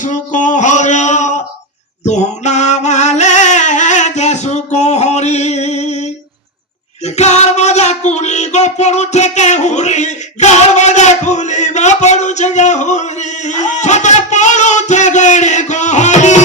সুখ হরি দোহনা মালে যে সুখ হরি গার মজা কুলি গো পড়ুছে কে হুরি গার মজা কুলি বা পড়ুছে কে হুরি সতে পড়ুছে গড়ে গহরি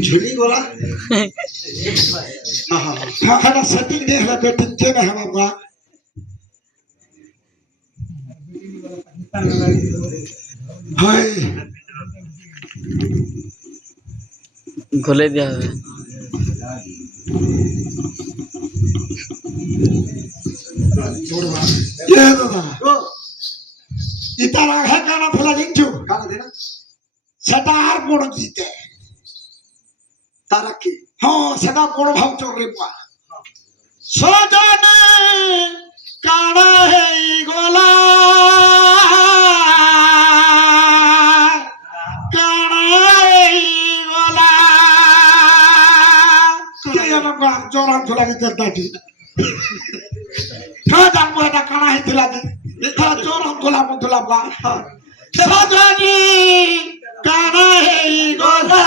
झुली बोला हाँ सेटिंग देख रहा बैटिंग के में है बाबा हाय खोले दिया है ये दादा इतना है काना फला जिंचू काना देना सटार पोड़ जीते तारा की हाँ सदा पोड़ भाव चोर रे पा सोजाने काना है गोला काना है गोला क्या ये लोग जोरान चला के करता थी क्या जानबो है काना है दिला दी इतना जोरान चला मत चला पा सोजाने काना है गोला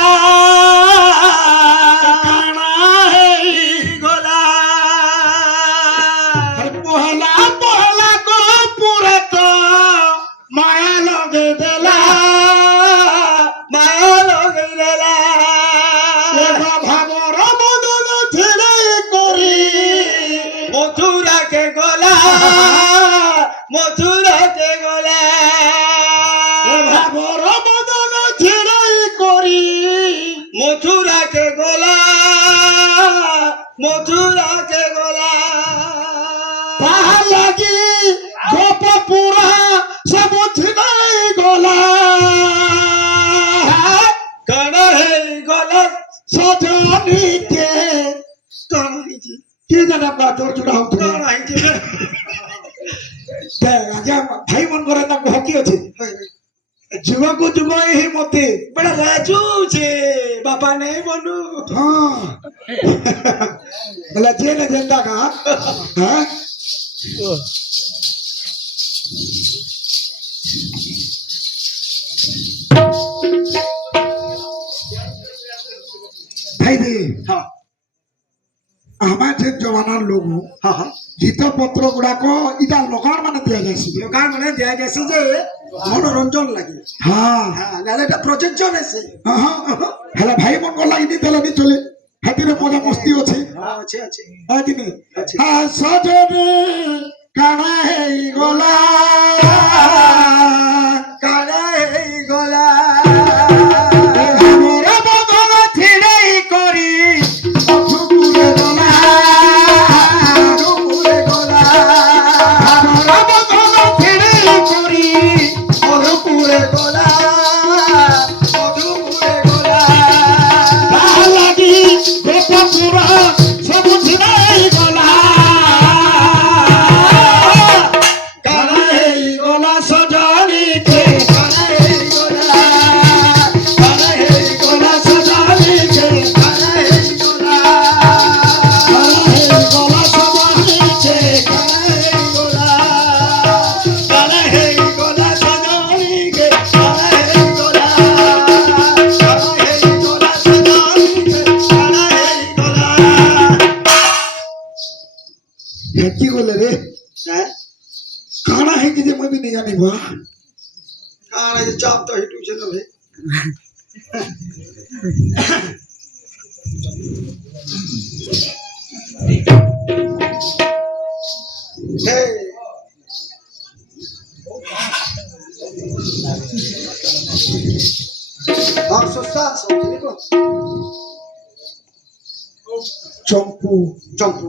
भाई मन करे ना हकी अच्छे जुवा को जुवा ही मते बड़ा राजू छे बापा नहीं बनू हाँ बोला जे ने जनता का हाँ भाई दे हाँ हमारे जवाना लोग हाँ हाँ गीत पत्र गुड़ा को इटा लोकार माने दिया जैसी लोकार माने दिया जैसी जे मनोरंजन लगे हाँ हाँ नाले टा प्रोजेक्शन है से हाँ हाँ हेला भाई मन को लगी नहीं तेला नहीं चले हाथी रे मजा मस्ती होचे हाँ अच्छे अच्छे हाँ कि नहीं हाँ सजने काना है गोला काना है गोला गोला ঢেকি গলে রে হ্যাঁ কাଣା ହେଇଛି ଯେ ମୁଁ ବି ନେଇ ଜାଣିବା କାଣା ଏ ଚାପ ତ ହିଟୁଛେ ନା ଭାଇ ହେ ହଁ ଶସ୍ତା ସବୁ ଚମ୍ପୁ ଚମ୍ପୁ